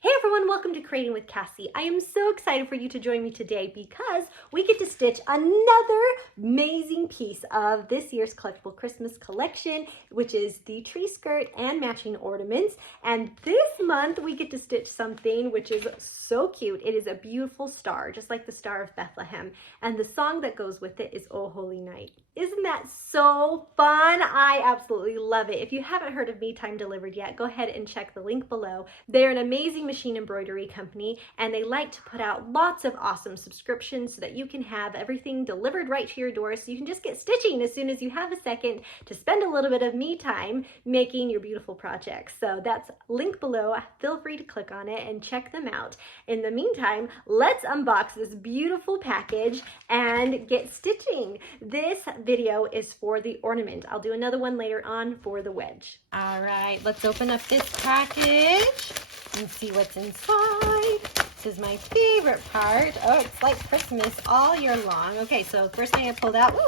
Hey everyone, welcome to Creating with Cassie. I am so excited for you to join me today because we get to stitch another amazing piece of this year's Collectible Christmas collection, which is the tree skirt and matching ornaments. And this month we get to stitch something which is so cute. It is a beautiful star, just like the Star of Bethlehem. And the song that goes with it is Oh Holy Night. Isn't that so fun? I absolutely love it. If you haven't heard of Me Time Delivered yet, go ahead and check the link below. They're an amazing machine embroidery company, and they like to put out lots of awesome subscriptions so that you can have everything delivered right to your door, so you can just get stitching as soon as you have a second to spend a little bit of me time making your beautiful projects. So that's link below. Feel free to click on it and check them out. In the meantime, let's unbox this beautiful package and get stitching. This video is for the ornament. I'll do another one later on for the wedge. All right, let's open up this package and see what's inside. This is my favorite part. Oh, it's like Christmas all year long. Okay, so first thing I pulled out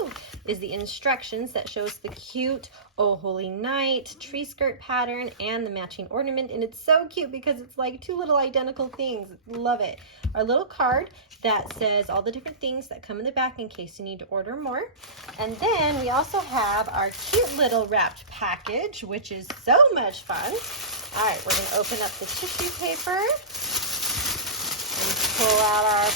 is the instructions that shows the cute Oh Holy Night tree skirt pattern and the matching ornament. And it's so cute because it's like two little identical things. Love it. Our little card that says all the different things that come in the back in case you need to order more. And then we also have our cute little wrapped package, which is so much fun. All right, we're gonna open up the tissue paper and pull out our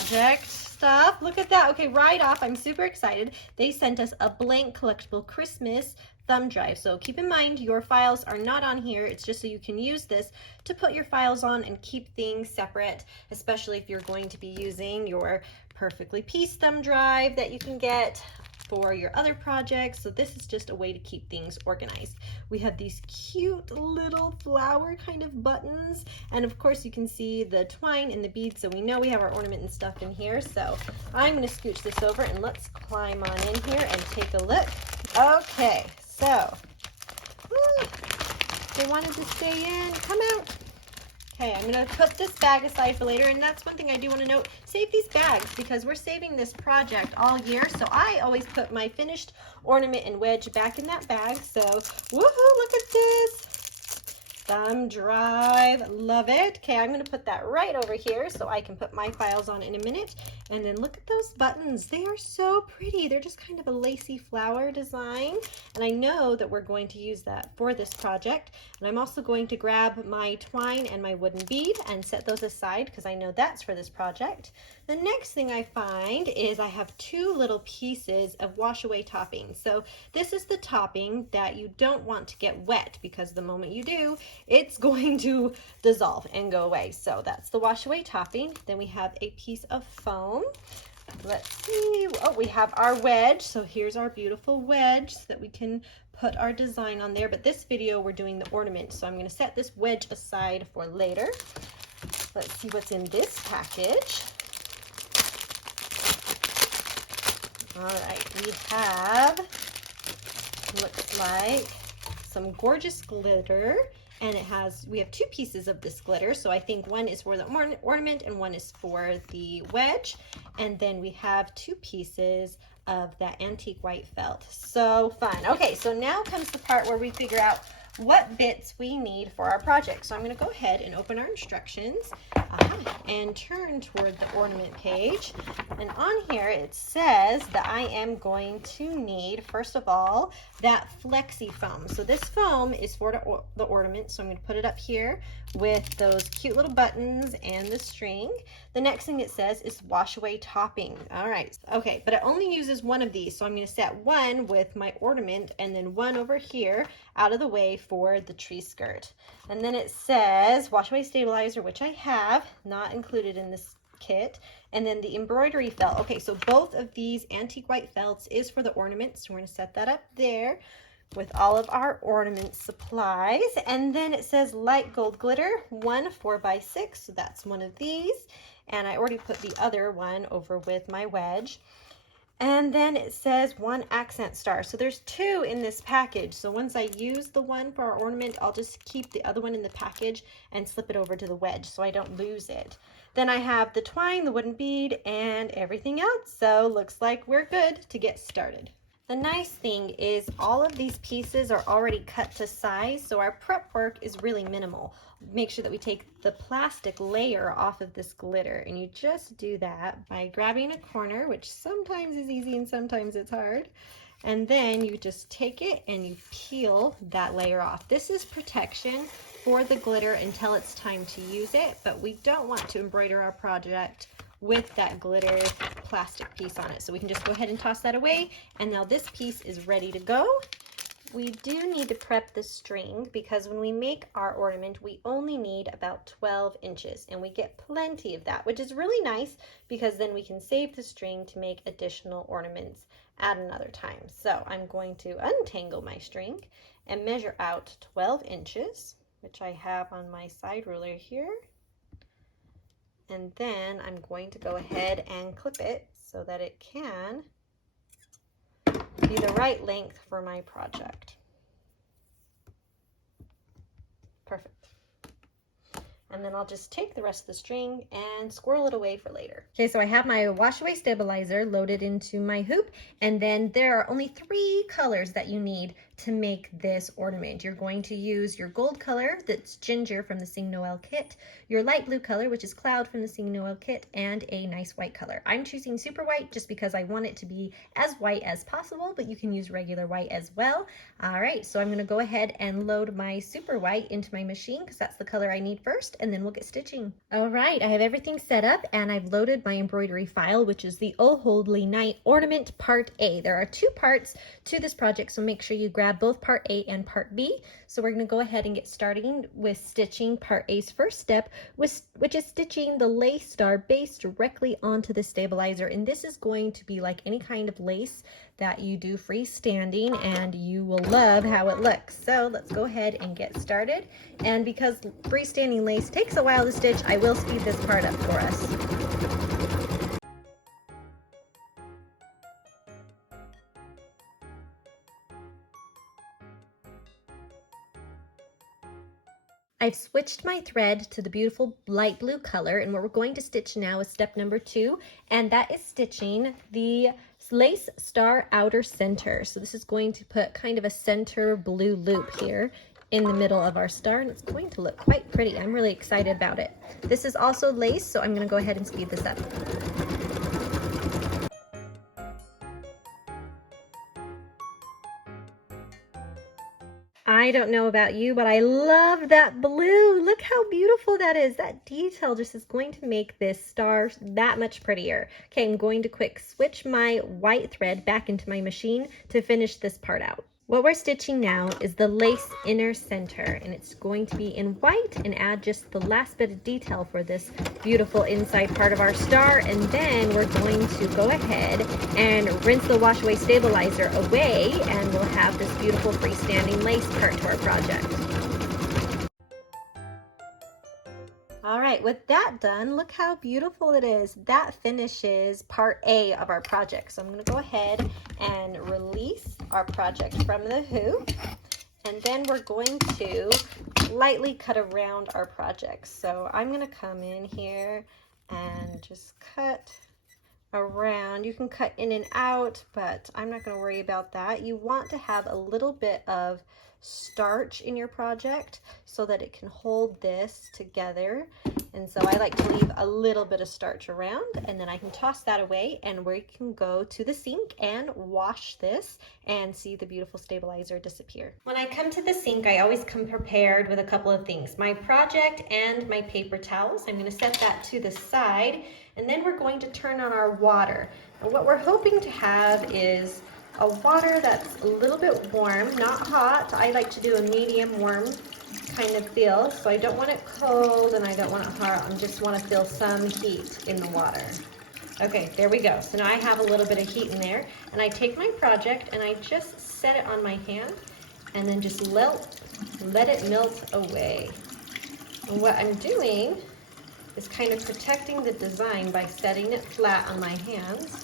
project stuff. Look at that. Okay, right off, I'm super excited. They sent us a blank Collectible Christmas thumb drive. So keep in mind your files are not on here. It's just so you can use this to put your files on and keep things separate, especially if you're going to be using your perfectly pieced thumb drive that you can get for your other projects. So this is just a way to keep things organized. We have these cute little flower kind of buttons, and of course you can see the twine and the beads, so we know we have our ornament and stuff in here. So I'm going to scooch this over and let's climb on in here and take a look. Okay, so they wanted to stay in. Come out. Okay, I'm going to put this bag aside for later, and that's one thing I do want to note. Save these bags because we're saving this project all year, so I always put my finished ornament and wedge back in that bag. So, woohoo, look at this. Thumb drive, love it. Okay, I'm going to put that right over here so I can put my files on in a minute. And then look at those buttons. They are so pretty. They're just kind of a lacy flower design. And I know that we're going to use that for this project. And I'm also going to grab my twine and my wooden bead and set those aside because I know that's for this project. The next thing I find is I have two little pieces of washaway topping. So this is the topping that you don't want to get wet because the moment you do, it's going to dissolve and go away. So that's the washaway topping. Then we have a piece of foam. Let's see. Oh, we have our wedge. So here's our beautiful wedge so that we can put our design on there. But this video, we're doing the ornament. So I'm going to set this wedge aside for later. Let's see what's in this package. All right, we have, looks like, some gorgeous glitter. And we have two pieces of this glitter. So I think one is for the ornament and one is for the wedge. And then we have two pieces of that antique white felt. So fun. Okay, so now comes the part where we figure out what bits we need for our project. So I'm going to go ahead and open our instructions and turn toward the ornament page. And on here it says that I am going to need, first of all, that flexi foam. So this foam is for the ornament, so I'm going to put it up here with those cute little buttons and the string. The next thing it says is washaway topping. All right, okay, but it only uses one of these, so I'm going to set one with my ornament and then one over here out of the way for the tree skirt. And then it says washaway stabilizer, which I have, not included in this kit. And then the embroidery felt. Okay, so both of these antique white felts is for the ornaments, so we're going to set that up there with all of our ornament supplies. And then it says light gold glitter, 1 4x6, so that's one of these. And I already put the other one over with my wedge. And then it says 1 accent star. So there's 2 in this package. So once I use the one for our ornament, I'll just keep the other one in the package and slip it over to the wedge so I don't lose it. Then I have the twine, the wooden bead, and everything else. So looks like we're good to get started. The nice thing is all of these pieces are already cut to size, so our prep work is really minimal. Make sure that we take the plastic layer off of this glitter, and you just do that by grabbing a corner, which sometimes is easy and sometimes it's hard, and then you just take it and you peel that layer off. This is protection for the glitter until it's time to use it, but we don't want to embroider our project with that glitter plastic piece on it. So we can just go ahead and toss that away, and now this piece is ready to go. We do need to prep the string because when we make our ornament, we only need about 12 inches, and we get plenty of that, which is really nice because then we can save the string to make additional ornaments at another time. So I'm going to untangle my string and measure out 12 inches, which I have on my side ruler here. And then I'm going to go ahead and clip it so that it can be the right length for my project. Perfect. And then I'll just take the rest of the string and squirrel it away for later. Okay, so I have my washaway stabilizer loaded into my hoop, and then there are only 3 colors that you need to make this ornament. You're going to use your gold color, that's ginger from the Sing Noel kit, your light blue color, which is cloud from the Sing Noel kit, and a nice white color. I'm choosing super white just because I want it to be as white as possible, but you can use regular white as well. All right, so I'm gonna go ahead and load my super white into my machine because that's the color I need first, and then we'll get stitching. All right, I have everything set up and I've loaded my embroidery file, which is the Oh Holy Night Ornament Part A. There are 2 parts to this project, so make sure you grab both Part A and Part B. So we're going to go ahead and get starting with stitching Part A's first step, which is stitching the lace star base directly onto the stabilizer. And this is going to be like any kind of lace that you do freestanding, and you will love how it looks. So let's go ahead and get started. And because freestanding lace takes a while to stitch, I will speed this part up for us. I've switched my thread to the beautiful light blue color, and what we're going to stitch now is step number 2, and that is stitching the lace star outer center. So this is going to put kind of a center blue loop here in the middle of our star, and it's going to look quite pretty. I'm really excited about it. This is also lace, so I'm going to go ahead and speed this up. I don't know about you, but I love that blue. Look how beautiful that is. That detail just is going to make this star that much prettier. Okay, I'm going to quick switch my white thread back into my machine to finish this part out. What we're stitching now is the lace inner center, and it's going to be in white, and add just the last bit of detail for this beautiful inside part of our star. And then we're going to go ahead and rinse the washaway stabilizer away, and we'll have this beautiful freestanding lace part to our project. All right, with that done, look how beautiful it is. That finishes part A of our project. So I'm going to go ahead and release our project from the hoop, and then we're going to lightly cut around our project. So I'm going to come in here and just cut around. You can cut in and out, but I'm not going to worry about that. You want to have a little bit of starch in your project so that it can hold this together, and so I like to leave a little bit of starch around, and then I can toss that away, and we can go to the sink and wash this and see the beautiful stabilizer disappear. When I come to the sink, I always come prepared with a couple of things: my project and my paper towels. I'm going to set that to the side, and then we're going to turn on our water. And what we're hoping to have is a water that's a little bit warm, not hot. I like to do a medium warm kind of feel, so I don't want it cold and I don't want it hot. I just want to feel some heat in the water. Okay, there we go. So now I have a little bit of heat in there, and I take my project and I just set it on my hand and then just let it melt away. And what I'm doing is kind of protecting the design by setting it flat on my hands.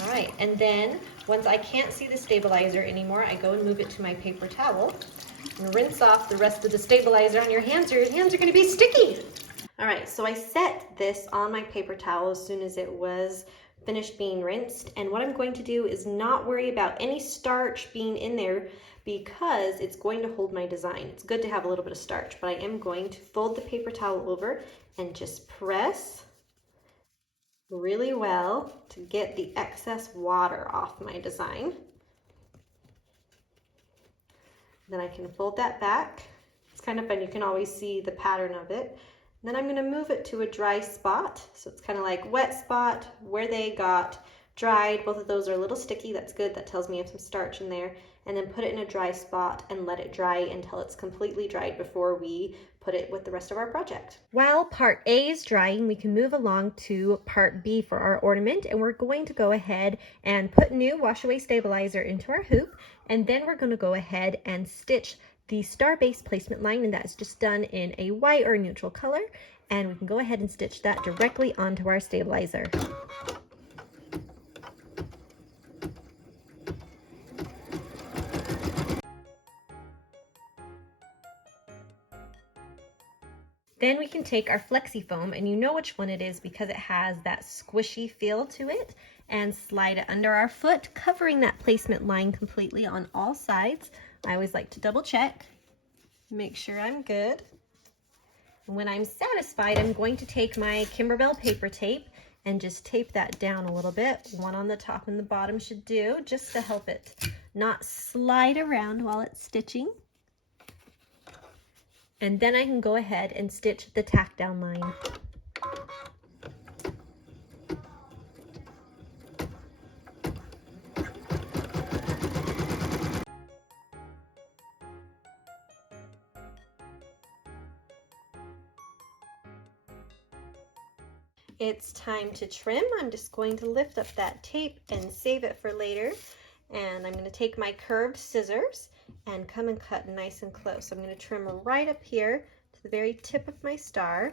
All right, and then once I can't see the stabilizer anymore, I go and move it to my paper towel and rinse off the rest of the stabilizer on your hands, or your hands are going to be sticky. All right, so I set this on my paper towel as soon as it was finished being rinsed. And what I'm going to do is not worry about any starch being in there because it's going to hold my design. It's good to have a little bit of starch, but I am going to fold the paper towel over and just press really well to get the excess water off my design. Then I can fold that back. It's kind of fun, you can always see the pattern of it. Then I'm gonna move it to a dry spot. So it's kind of like wet spot where they got dried. Both of those are a little sticky, that's good, that tells me I have some starch in there. And then put it in a dry spot and let it dry until it's completely dried before we put it with the rest of our project. While part A is drying, we can move along to part B for our ornament, and we're going to go ahead and put new washaway stabilizer into our hoop, and then we're going to go ahead and stitch the star base placement line, and that's just done in a white or neutral color, and we can go ahead and stitch that directly onto our stabilizer. Then we can take our flexi foam, and you know which one it is because it has that squishy feel to it, and slide it under our foot, covering that placement line completely on all sides. I always like to double check, make sure I'm good. And when I'm satisfied, I'm going to take my Kimberbell paper tape and just tape that down a little bit. One on the top and the bottom should do, just to help it not slide around while it's stitching. And then I can go ahead and stitch the tack down line. It's time to trim. I'm just going to lift up that tape and save it for later. And I'm going to take my curved scissors and come and cut nice and close. I'm going to trim right up here to the very tip of my star,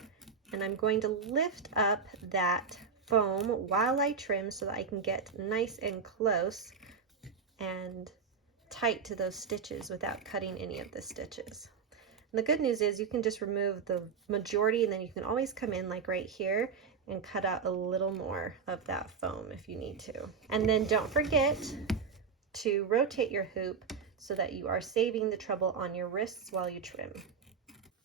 and I'm going to lift up that foam while I trim so that I can get nice and close and tight to those stitches without cutting any of the stitches. And the good news is you can just remove the majority, and then you can always come in like right here and cut out a little more of that foam if you need to. And then don't forget to rotate your hoop so that you are saving the trouble on your wrists while you trim.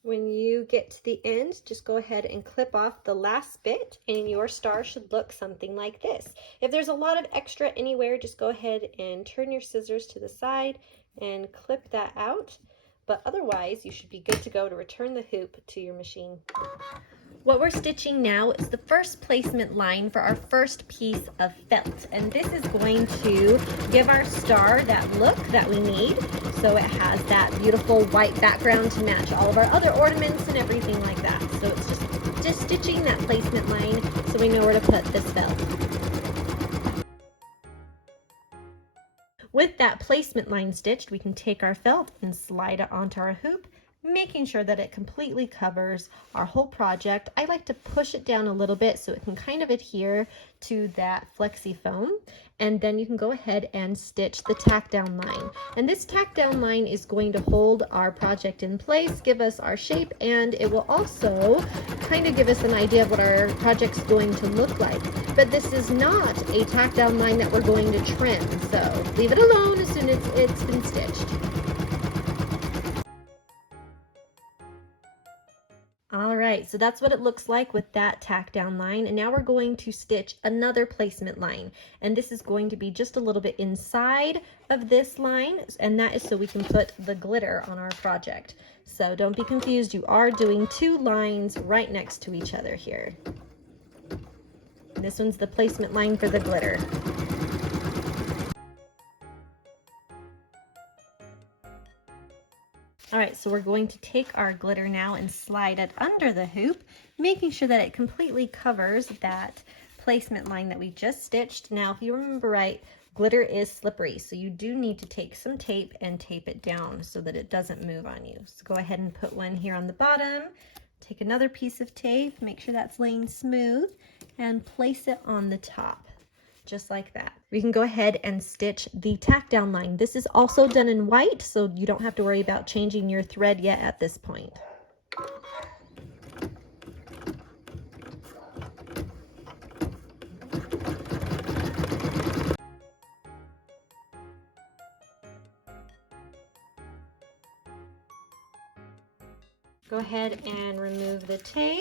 When you get to the end, just go ahead and clip off the last bit, and your star should look something like this. If there's a lot of extra anywhere, just go ahead and turn your scissors to the side and clip that out. But otherwise, you should be good to go to return the hoop to your machine. What we're stitching now is the first placement line for our first piece of felt, and this is going to give our star that look that we need. So it has that beautiful white background to match all of our other ornaments and everything like that. So it's just stitching that placement line so we know where to put this felt. With that placement line stitched, we can take our felt and slide it onto our hoop, making sure that it completely covers our whole project. I like to push it down a little bit so it can kind of adhere to that flexi foam, and then you can go ahead and stitch the tack down line. And this tack down line is going to hold our project in place, give us our shape, and it will also kind of give us an idea of what our project's going to look like. But this is not a tack down line that we're going to trim, so leave it alone as soon as it's been stitched. All right, so that's what it looks like with that tack down line. And now we're going to stitch another placement line. And this is going to be just a little bit inside of this line. And that is so we can put the glitter on our project. So don't be confused. You are doing two lines right next to each other here. And this one's the placement line for the glitter. All right, so we're going to take our glitter now and slide it under the hoop, making sure that it completely covers that placement line that we just stitched. Now, if you remember right, glitter is slippery, so you do need to take some tape and tape it down so that it doesn't move on you. So go ahead and put one here on the bottom, take another piece of tape, make sure that's laying smooth, and place it on the top. Just like that. We can go ahead and stitch the tack down line. This is also done in white, so you don't have to worry about changing your thread yet at this point. Go ahead and remove the tape.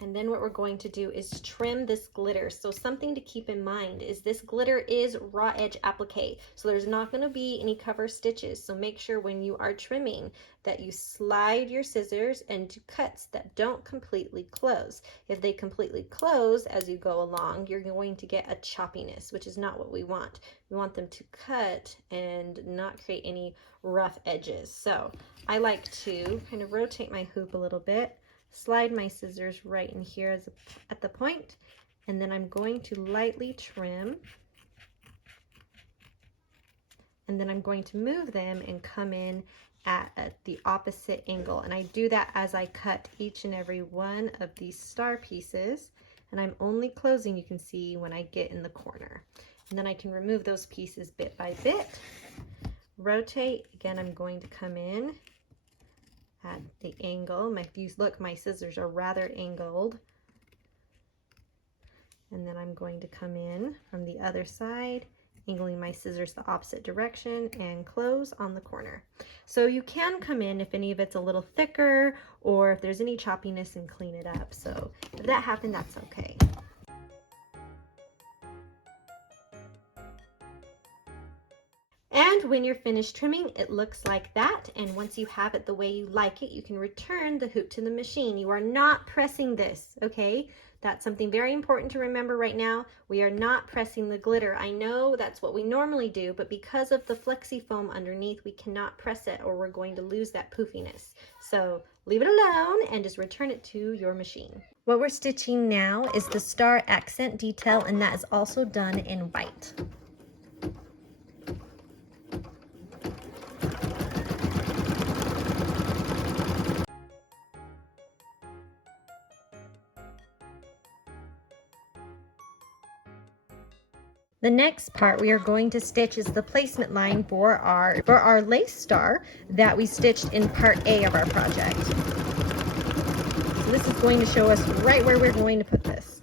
And then what we're going to do is trim this glitter. So something to keep in mind is this glitter is raw edge applique. So there's not going to be any cover stitches. So make sure when you are trimming that you slide your scissors into cuts that don't completely close. If they completely close as you go along, you're going to get a choppiness, which is not what we want. We want them to cut and not create any rough edges. So I like to kind of rotate my hoop a little bit, slide my scissors right in here at the point, and then I'm going to lightly trim, and then I'm going to move them and come in at the opposite angle. And I do that as I cut each and every one of these star pieces, and I'm only closing, you can see, when I get in the corner. And then I can remove those pieces bit by bit. Rotate, again, I'm going to come in at the angle. If you look, my scissors are rather angled. And then I'm going to come in from the other side, angling my scissors the opposite direction, and close on the corner. So you can come in if any of it's a little thicker or if there's any choppiness and clean it up. So if that happened, that's okay. And when you're finished trimming, it looks like that. And once you have it the way you like it, you can return the hoop to the machine. You are not pressing this, okay? That's something very important to remember right now. We are not pressing the glitter. I know that's what we normally do, but because of the flexi foam underneath, we cannot press it or we're going to lose that poofiness. So leave it alone and just return it to your machine. What we're stitching now is the star accent detail, and that is also done in white. The next part we are going to stitch is the placement line for our lace star that we stitched in part A of our project. So this is going to show us right where we're going to put this.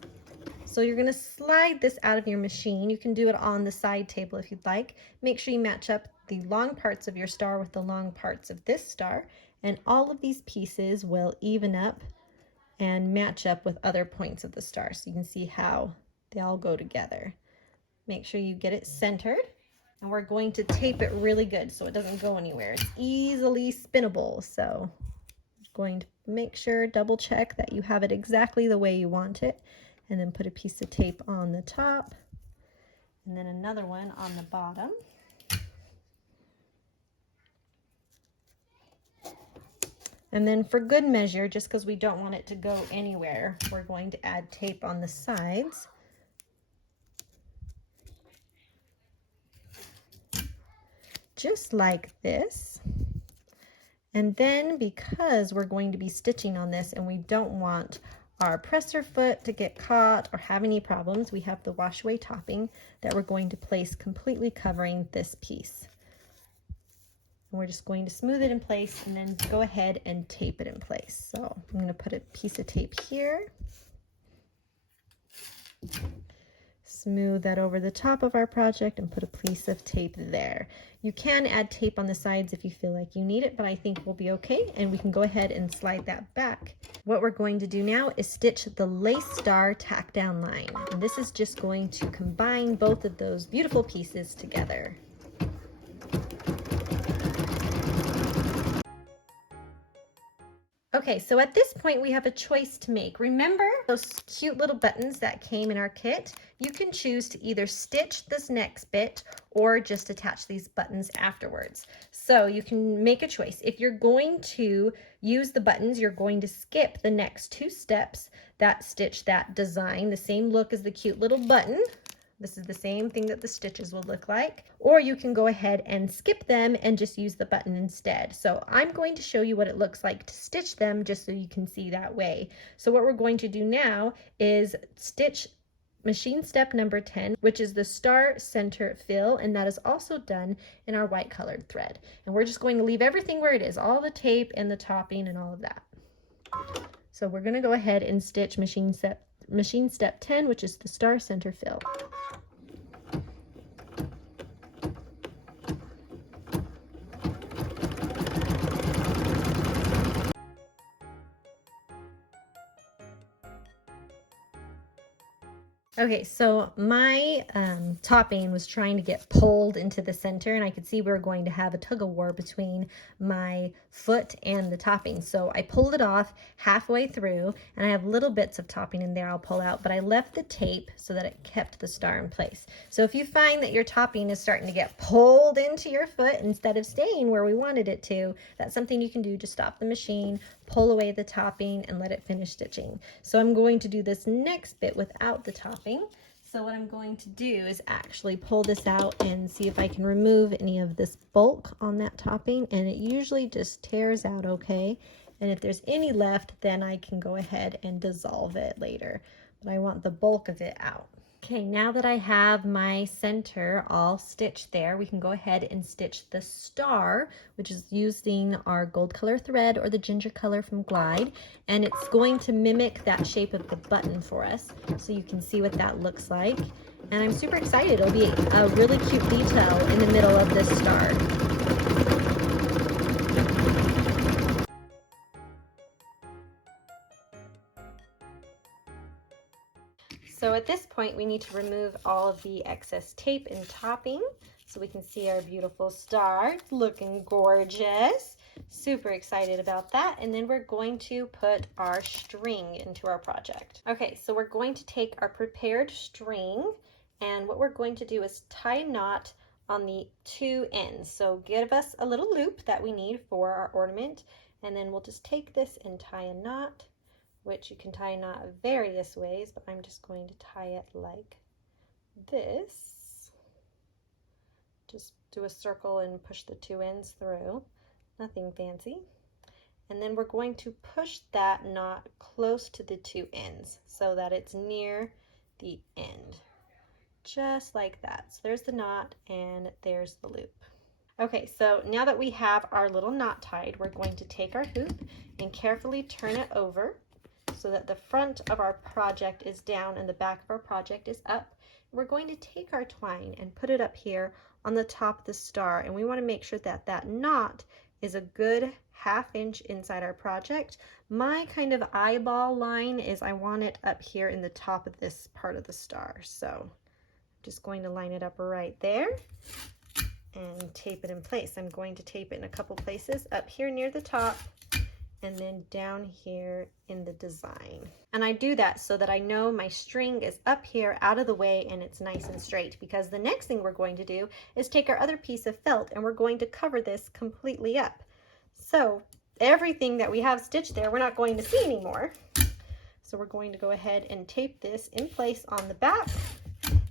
So you're going to slide this out of your machine. You can do it on the side table if you'd like. Make sure you match up the long parts of your star with the long parts of this star, and all of these pieces will even up and match up with other points of the star, so you can see how they all go together. Make sure you get it centered, and we're going to tape it really good so it doesn't go anywhere. It's easily spinnable, so I'm going to make sure, double check that you have it exactly the way you want it, and then put a piece of tape on the top and then another one on the bottom. And then for good measure, just because we don't want it to go anywhere, we're going to add tape on the sides. Just like this. And then because we're going to be stitching on this and we don't want our presser foot to get caught or have any problems, we have the washaway topping that we're going to place completely covering this piece. And we're just going to smooth it in place and then go ahead and tape it in place. So I'm going to put a piece of tape here. Smooth that over the top of our project and put a piece of tape there. You can add tape on the sides if you feel like you need it, but I think we'll be okay, and we can go ahead and slide that back. What we're going to do now is stitch the lace star tack down line. And this is just going to combine both of those beautiful pieces together. Okay, so at this point we have a choice to make. Remember those cute little buttons that came in our kit? You can choose to either stitch this next bit or just attach these buttons afterwards. So you can make a choice. If you're going to use the buttons, you're going to skip the next two steps that stitch that design, the same look as the cute little button. This is the same thing that the stitches will look like, or you can go ahead and skip them and just use the button instead. So I'm going to show you what it looks like to stitch them just so you can see that way. So what we're going to do now is stitch machine step number 10, which is the star center fill, and that is also done in our white colored thread. And we're just going to leave everything where it is, all the tape and the topping and all of that. So we're going to go ahead and stitch machine step 10, which is the star center fill. Okay, so my topping was trying to get pulled into the center, and I could see we were going to have a tug-of-war between my foot and the topping. So I pulled it off halfway through, and I have little bits of topping in there I'll pull out, but I left the tape so that it kept the star in place. So if you find that your topping is starting to get pulled into your foot instead of staying where we wanted it to, that's something you can do to stop the machine, pull away the topping, and let it finish stitching. So I'm going to do this next bit without the topping. So what I'm going to do is actually pull this out and see if I can remove any of this bulk on that topping, and it usually just tears out okay. And if there's any left, then I can go ahead and dissolve it later. But I want the bulk of it out. Okay, now that I have my center all stitched there, we can go ahead and stitch the star, which is using our gold color thread or the ginger color from Glide, and it's going to mimic that shape of the button for us, so you can see what that looks like. And I'm super excited. It'll be a really cute detail in the middle of this star. So at this point, we need to remove all of the excess tape and topping so we can see our beautiful star. It's looking gorgeous. Super excited about that. And then we're going to put our string into our project. Okay, so we're going to take our prepared string, and what we're going to do is tie a knot on the two ends. So give us a little loop that we need for our ornament, and then we'll just take this and tie a knot, which you can tie a knot various ways, but I'm just going to tie it like this. Just do a circle and push the two ends through. Nothing fancy. And then we're going to push that knot close to the two ends so that it's near the end. Just like that. So there's the knot and there's the loop. Okay, so now that we have our little knot tied, we're going to take our hoop and carefully turn it over so that the front of our project is down and the back of our project is up. We're going to take our twine and put it up here on the top of the star, and we want to make sure that that knot is a good ½ inch inside our project. My kind of eyeball line is I want it up here in the top of this part of the star. So I'm just going to line it up right there and tape it in place. I'm going to tape it in a couple places up here near the top and then down here in the design. And I do that so that I know my string is up here out of the way and it's nice and straight, because the next thing we're going to do is take our other piece of felt and we're going to cover this completely up. So everything that we have stitched there, we're not going to see anymore. So we're going to go ahead and tape this in place on the back.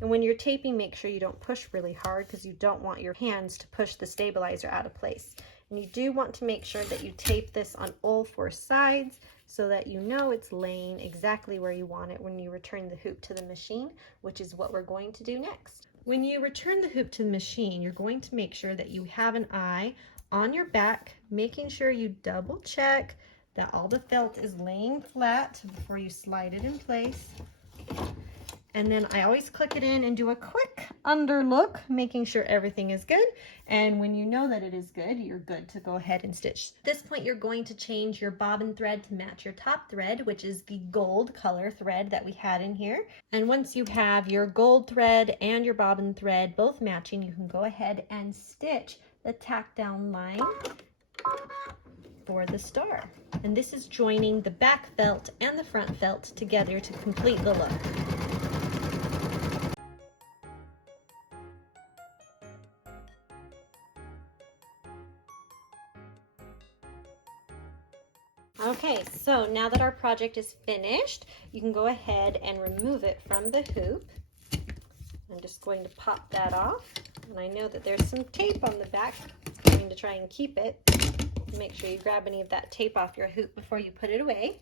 And when you're taping, make sure you don't push really hard because you don't want your hands to push the stabilizer out of place. And you do want to make sure that you tape this on all four sides so that you know it's laying exactly where you want it when you return the hoop to the machine, which is what we're going to do next. When you return the hoop to the machine, you're going to make sure that you have an eye on your back, making sure you double check that all the felt is laying flat before you slide it in place. And then I always click it in and do a quick under look, making sure everything is good. And when you know that it is good, you're good to go ahead and stitch. At this point, you're going to change your bobbin thread to match your top thread, which is the gold color thread that we had in here. And once you have your gold thread and your bobbin thread both matching, you can go ahead and stitch the tack down line for the star. And this is joining the back felt and the front felt together to complete the look. Okay, so now that our project is finished, you can go ahead and remove it from the hoop. I'm just going to pop that off, and I know that there's some tape on the back. I'm going to try and keep it. Make sure you grab any of that tape off your hoop before you put it away.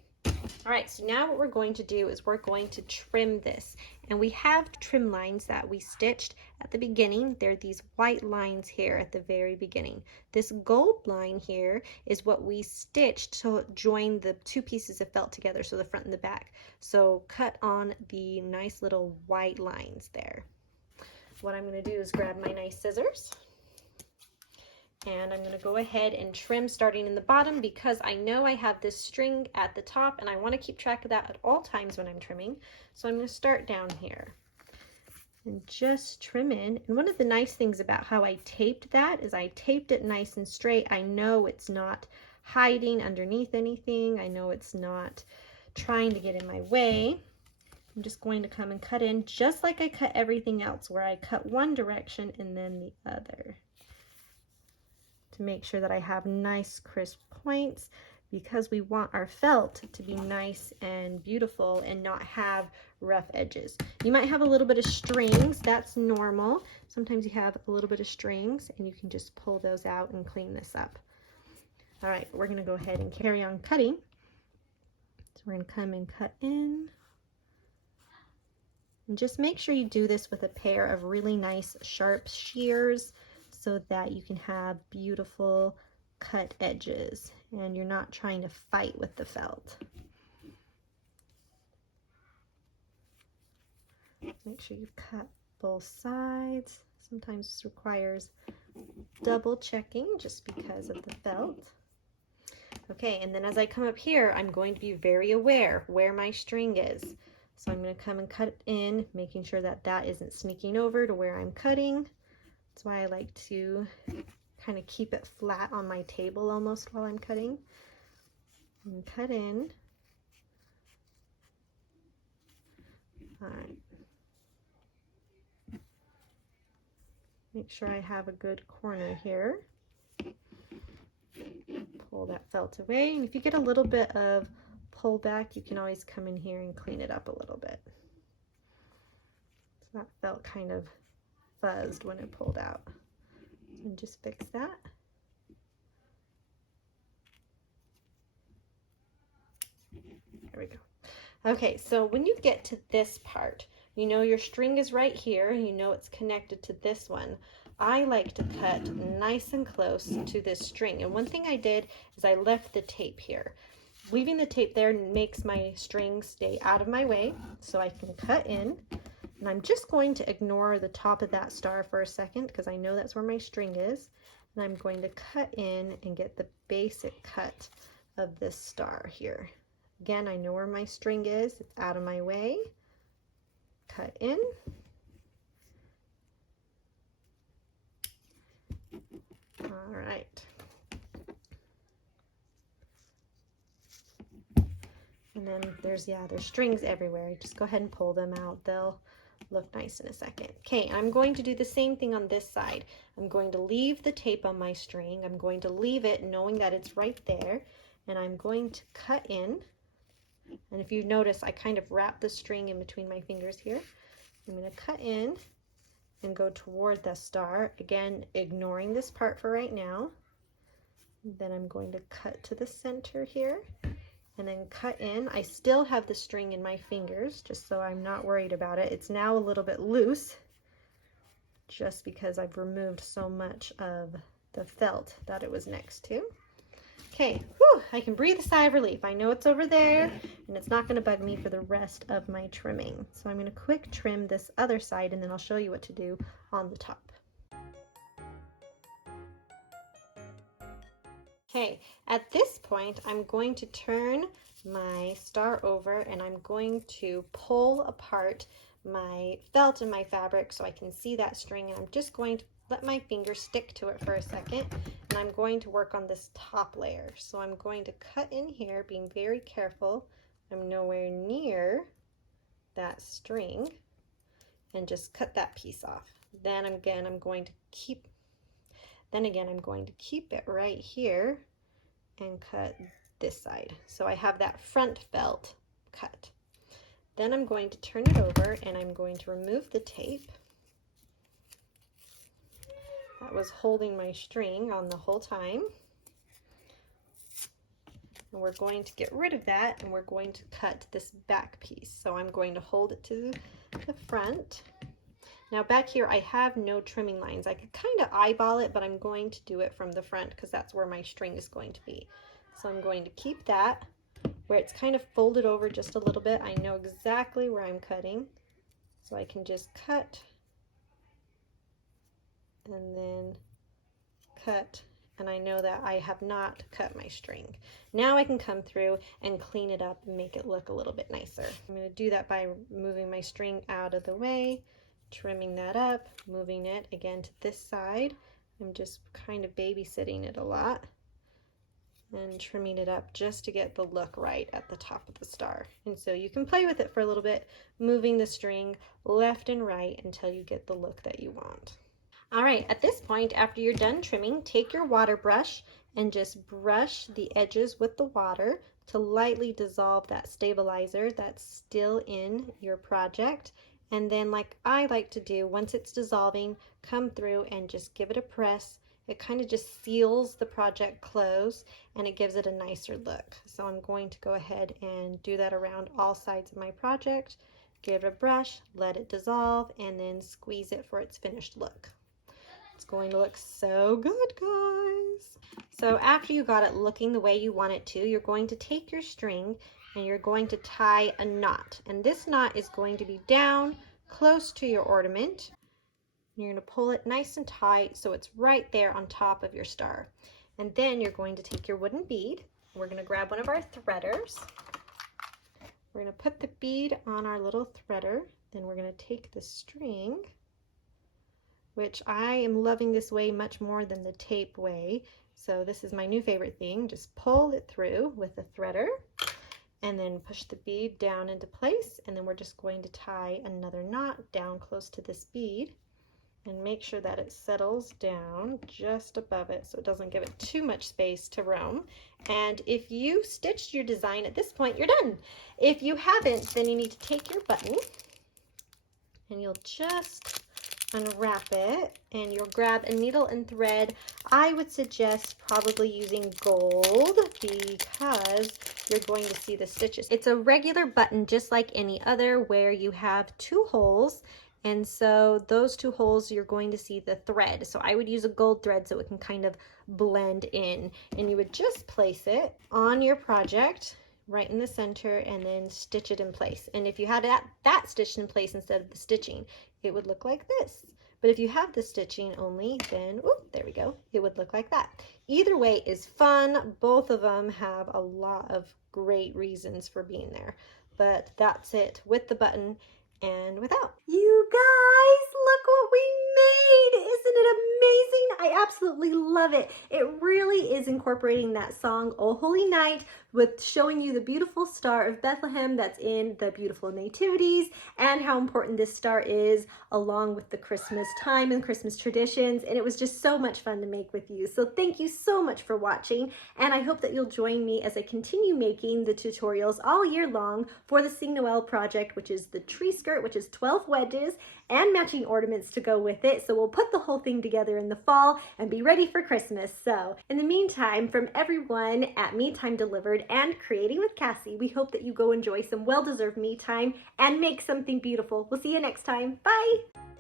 All right, so now what we're going to do is we're going to trim this. And we have trim lines that we stitched at the beginning. There are these white lines here at the very beginning. This gold line here is what we stitched to join the two pieces of felt together, so the front and the back. So cut on the nice little white lines there. What I'm going to do is grab my nice scissors, And I'm going to go ahead and trim starting in the bottom because I know I have this string at the top and I want to keep track of that at all times when I'm trimming. So I'm going to start down here and just trim in. And one of the nice things about how I taped that is I taped it nice and straight. I know it's not hiding underneath anything. I know it's not trying to get in my way. I'm just going to come and cut in just like I cut everything else, where I cut one direction and then the other, to make sure that I have nice crisp points, because we want our felt to be nice and beautiful and not have rough edges. You might have a little bit of strings, that's normal. Sometimes you have a little bit of strings and you can just pull those out and clean this up. All right, we're gonna go ahead and carry on cutting. So we're gonna come and cut in. And just make sure you do this with a pair of really nice sharp shears so that you can have beautiful cut edges and you're not trying to fight with the felt. Make sure you cut both sides. Sometimes this requires double checking just because of the felt. Okay, and then as I come up here, I'm going to be very aware where my string is. So I'm going to come and cut in, making sure that that isn't sneaking over to where I'm cutting. That's why I like to kind of keep it flat on my table almost while I'm cutting. And cut in. All right. Make sure I have a good corner here. Pull that felt away, and if you get a little bit of pull back, you can always come in here and clean it up a little bit. So that felt kind of fuzzed when it pulled out. And just fix that. There we go. Okay, so when you get to this part, you know your string is right here, you know it's connected to this one. I like to cut nice and close to this string. And one thing I did is I left the tape here. Leaving the tape there makes my string stay out of my way, so I can cut in. And I'm just going to ignore the top of that star for a second because I know that's where my string is. And I'm going to cut in and get the basic cut of this star here. Again, I know where my string is, it's out of my way. Cut in. All right. And then there's strings everywhere. Just go ahead and pull them out. They'll look nice in a second. Okay, I'm going to do the same thing on this side. I'm going to leave the tape on my string. I'm going to leave it knowing that it's right there. And I'm going to cut in. And if you notice, I kind of wrap the string in between my fingers here. I'm going to cut in and go toward the star. Again, ignoring this part for right now. Then I'm going to cut to the center here and then cut in. I still have the string in my fingers, just so I'm not worried about it. It's now a little bit loose, just because I've removed so much of the felt that it was next to. Okay, whew, I can breathe a sigh of relief. I know it's over there and it's not going to bug me for the rest of my trimming. So I'm going to quick trim this other side and then I'll show you what to do on the top. Okay, at this point I'm going to turn my star over and I'm going to pull apart my felt and my fabric so I can see that string, and I'm just going to let my finger stick to it for a second, and I'm going to work on this top layer. So I'm going to cut in here, being very careful. I'm nowhere near that string, and just cut that piece off. Then again, I'm going to keep it right here and cut this side. So I have that front felt cut. Then I'm going to turn it over and I'm going to remove the tape that was holding my string on the whole time. And we're going to get rid of that and we're going to cut this back piece. So I'm going to hold it to the front. Now back here I have no trimming lines. I could kind of eyeball it, but I'm going to do it from the front because that's where my string is going to be. So I'm going to keep that where it's kind of folded over just a little bit. I know exactly where I'm cutting, so I can just cut and then cut and I know that I have not cut my string. Now I can come through and clean it up and make it look a little bit nicer. I'm going to do that by moving my string out of the way, trimming that up, moving it again to this side. I'm just kind of babysitting it a lot and trimming it up just to get the look right at the top of the star. And so you can play with it for a little bit, moving the string left and right until you get the look that you want. All right, at this point, after you're done trimming, take your water brush and just brush the edges with the water to lightly dissolve that stabilizer that's still in your project. And then, like I like to do, once it's dissolving, come through and just give it a press. It kind of just seals the project close and it gives it a nicer look. So I'm going to go ahead and do that around all sides of my project. Give it a brush, let it dissolve, and then squeeze it for its finished look. It's going to look so good, guys. So after you got it looking the way you want it to, you're going to take your string and you're going to tie a knot. And this knot is going to be down close to your ornament. You're going to pull it nice and tight so it's right there on top of your star. And then you're going to take your wooden bead. We're going to grab one of our threaders. We're going to put the bead on our little threader. Then we're going to take the string, which I am loving this way much more than the tape way. So this is my new favorite thing. Just pull it through with the threader and then push the bead down into place. And then we're just going to tie another knot down close to this bead and make sure that it settles down just above it so it doesn't give it too much space to roam. And if you stitched your design at this point, you're done. If you haven't, then you need to take your button and you'll just unwrap it and you'll grab a needle and thread. I would suggest probably using gold because you're going to see the stitches. It's a regular button just like any other where you have two holes, and so those two holes you're going to see the thread. So I would use a gold thread so it can kind of blend in, and you would just place it on your project right in the center and then stitch it in place. And if you had that stitched in place instead of the stitching, it would look like this. But if you have the stitching only, then, oh, there we go, it would look like that. Either way is fun. Both of them have a lot of great reasons for being there. But that's it with the button and without. You guys, look what we made! Isn't it amazing? I absolutely love it. It really is incorporating that song, Oh Holy Night, with showing you the beautiful star of Bethlehem that's in the beautiful nativities and how important this star is along with the Christmas time and Christmas traditions. And it was just so much fun to make with you. So thank you so much for watching. And I hope that you'll join me as I continue making the tutorials all year long for the Sing Noel project, which is the tree skirt, which is 12 wedges and matching ornaments to go with it. So we'll put the whole thing together in the fall and be ready for Christmas. So in the meantime, from everyone at Me Time Delivered and Creating with Cassie, we hope that you go enjoy some well-deserved me time and make something beautiful. We'll see you next time. Bye!